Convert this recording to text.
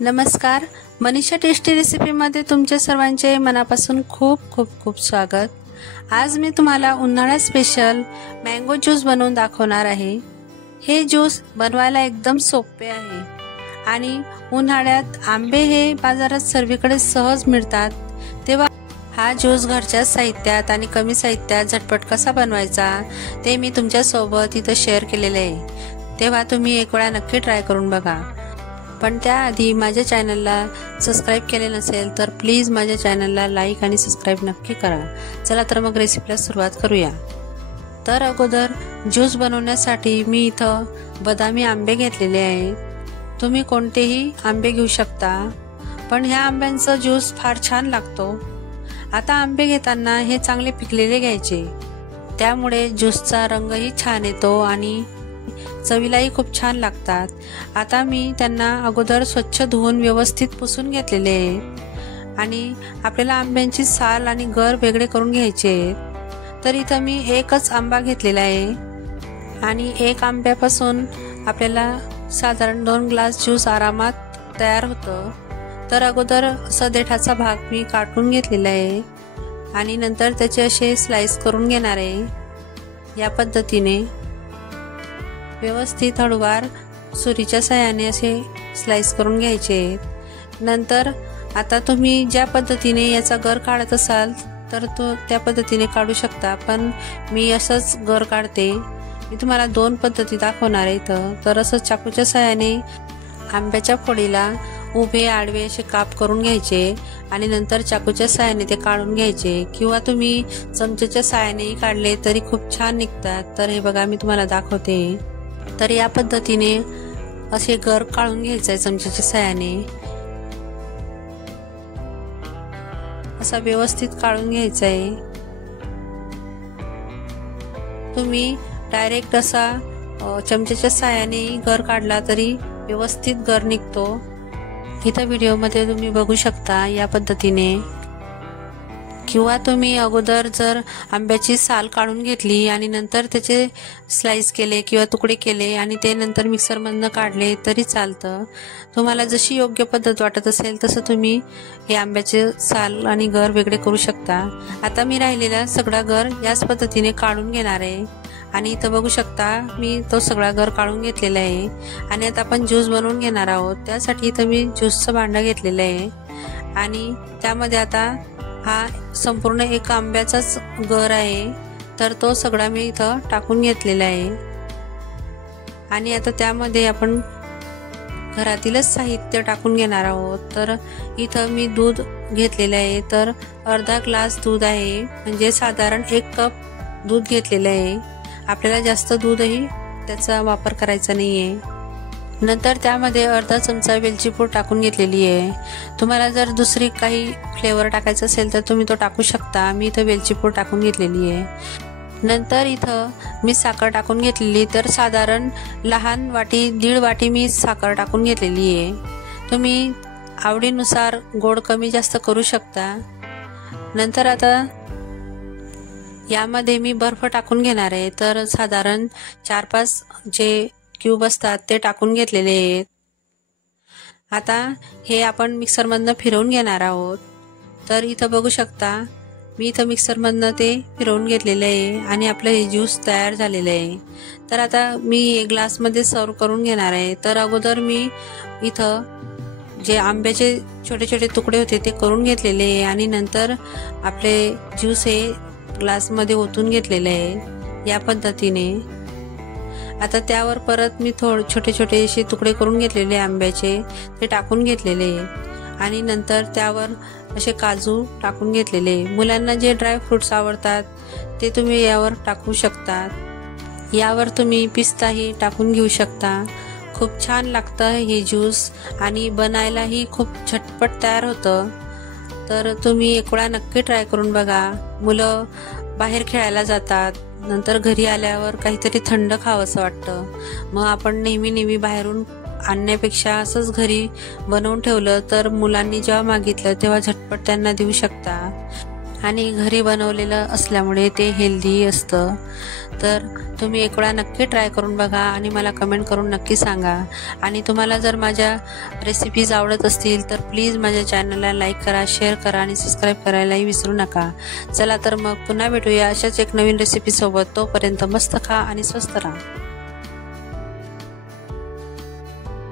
नमस्कार, मनीषा टेस्टी रेसिपीमध्ये तुमच्या सर्वांचे मनापासून खूप खूप खूप स्वागत। आज मी तुम्हाला उन्हाळा स्पेशल मँगो ज्यूस बनवून दाखवणार आहे। हे ज्यूस बनवायला एकदम सोपे आहे आणि उन्हाळ्यात आंबे हे बाजारात सर्वीकडे सहज मिळतात, तेव्हा हा ज्यूस घरच्या साहित्यात आणि कमी साहित्यात झटपट कसा बनवायचा ते मी तुमच्या सोबत इथे शेअर केलेले आहे। तेव्हा तुम्ही एक वेळा नक्की ट्राय करून बघा। पण त्याआधी माझ्या चॅनलला सबस्क्राइब केले नसेल तर प्लीज माझ्या चॅनलला लाईक आणि सबस्क्राइब नक्की करा। चला तर मग रेसिपीला सुरुवात करूया। तर अगोदर ज्यूस बनवण्यासाठी मी इथं बदामी आंबे घेतलेले आहे। तुम्ही कोणतेही आंबे घेऊ शकता, पण ह्या आंब्यांचा ज्यूस फार छान लागतो। आता आंबे घेताना हे चांगले पिकलेले घ्यायचे, त्यामुळे ज्यूसचा रंगही छान येतो आणि चवीलाही खूप छान लागतात। आता मी त्यांना अगोदर स्वच्छ धुवून व्यवस्थित पुसून घेतलेले आहे आणि आपल्याला आंब्यांची साल आणि गर वेगळे करून घ्यायचे आहेत। तर इथं मी एकच आंबा घेतलेला आहे आणि एक आंब्यापासून आपल्याला साधारण 2 ग्लास ज्यूस आरामात तयार होतं। तर अगोदर असा देठाचा भाग मी काटून घेतलेला आहे आणि नंतर त्याचे असे स्लाइस करून घेणार आहे। या पद्धतीने व्यवस्थित हळूवार सुरीच्या साहाय्याने असे स्लाइस करून घ्यायचे। नंतर आता तुम्ही ज्या पद्धतीने याचा गर काढत असाल तर तो त्या पद्धतीने काढू शकता, पण मी असंच गर काढते। मी तुम्हाला 2 पद्धती दाखवणार आहे। तर असं चाकूच्या साहाय्याने आंब्याच्या फोडीला उभे आडवे असे काप करून घ्यायचे आणि नंतर चाकूच्या साहाय्याने ते काढून घ्यायचे, किंवा तुम्ही चमच्याच्या साहाय्याने काढले तरी खूप छान निघतात। तर हे बघा, मी तुम्हाला दाखवते। तर या पद्धतीने असे गर काढून घ्यायचे चमच्याच्या साहाय्याने, असा व्यवस्थित काढून घ्यायचा आहे। तुम्ही डायरेक्ट असा चमच्याच्या साहाय्याने गर काढला तरी व्यवस्थित गर निघतो। इथं व्हिडिओमध्ये तुम्ही बघू शकता या पद्धतीने, किंवा तुम्ही अगोदर जर आंब्याची साल काढून घेतली आणि नंतर त्याचे स्लाइस केले किंवा तुकडे केले आणि ते नंतर मिक्सरमधनं काढले तरी चालतं। तुम्हाला जशी योग्य पद्धत वाटत असेल तसं तुम्ही हे आंब्याचे साल आणि गर वेगळे करू शकता। आता मी राहिलेला सगळा गर याच पद्धतीने काढून घेणार आहे आणि इथं बघू शकता मी तो सगळा गर काढून घेतलेला आहे आणि आता आपण ज्यूस बनवून घेणार आहोत। त्यासाठी इथं मी ज्यूसचं भांडं घेतलेलं आहे आणि त्यामध्ये आता हा संपूर्ण एक आंब्याचाच गर आहे, तर तो सगळा मी इथं टाकून घेतलेला आहे आणि आता त्यामध्ये आपण घरातीलच साहित्य टाकून घेणार आहोत। तर इथं मी दूध घेतलेलं आहे, तर अर्धा ग्लास दूध आहे, म्हणजे साधारण 1 कप दूध घेतलेलं आहे। आपल्याला जास्त दूधही त्याचा वापर करायचा नाहीये। नंतर त्यामध्ये अर्धा चमचा वेलची पूड टाकून घेतलेली आहे। तुम्हाला जर दुसरी काही फ्लेवर टाकायचा असेल तर तुम्ही तो टाकू शकता। मी इथं वेलची पूड टाकून घेतलेली आहे। नंतर इथं मी साखर टाकून घेतलेली, तर साधारण लहान वाटी 1.5 वाटी मी साखर टाकून घेतलेली आहे। तुम्ही आवडीनुसार गोड कमी जास्त करू शकता। नंतर आता यामध्ये मी बर्फ टाकून घेणार आहे, तर साधारण 4-5 जे क्यूब असतात ते टाकून घेतलेले आहेत। आता हे आपण मिक्सरमधनं फिरवून घेणार आहोत। तर इथं बघू शकता मी इथं मिक्सरमधनं ते फिरवून घेतलेलं आहे आणि आपलं हे ज्यूस तयार झालेलं आहे। तर आता मी एक ग्लासमध्ये सर्व करून घेणार आहे। तर अगोदर मी इथं जे आंब्याचे छोटे छोटे तुकडे होते ते करून घेतलेले आहे आणि नंतर आपले ज्यूस हे ग्लासमध्ये ओतून घेतलेले आहे या पद्धतीने। आता त्यावर परत मी छोटे छोटे असे तुकडे करून घेतलेले आंब्याचे ते टाकून घेतलेले आणि नंतर त्यावर असे काजू टाकून घेतलेले। मुलांना जे ड्राय फ्रुट्स आवडतात ते तुम्ही यावर टाकू शकता। यावर तुम्ही पिस्ताही टाकून घेऊ शकता। खूप छान लागतं हे ज्यूस आणि बनायलाही खूप झटपट तयार होतं। तर तुम्ही एक वेळा नक्की ट्राय करून बघा। मुलं बाहेर खेळायला जातात, नंतर घरी आल्यावर काहीतरी थंड खावंसं वाटतं, मग आपण नेहमी बाहेरून आणण्यापेक्षा असंच घरी बनवून ठेवलं तर मुलांनी जेव्हा मागितलं तेव्हा झटपट त्यांना देऊ शकता। आणि घरी बनवलेलं असल्यामुळे ते हेल्दी असतं. तर तुम्ही एक वेळा नक्की ट्राय करून बघा आणि मला कमेंट करून नक्की सांगा. आणि तुम्हाला जर माझ्या रेसिपीज आवडत असतील तर प्लीज माझ्या चॅनलला लाईक करा, शेअर करा आणि सबस्क्राईब करायलाही विसरू नका. चला तर मग पुन्हा भेटूया अशाच एक नवीन रेसिपीसोबत. तोपर्यंत मस्त खा आणि स्वस्त राहा.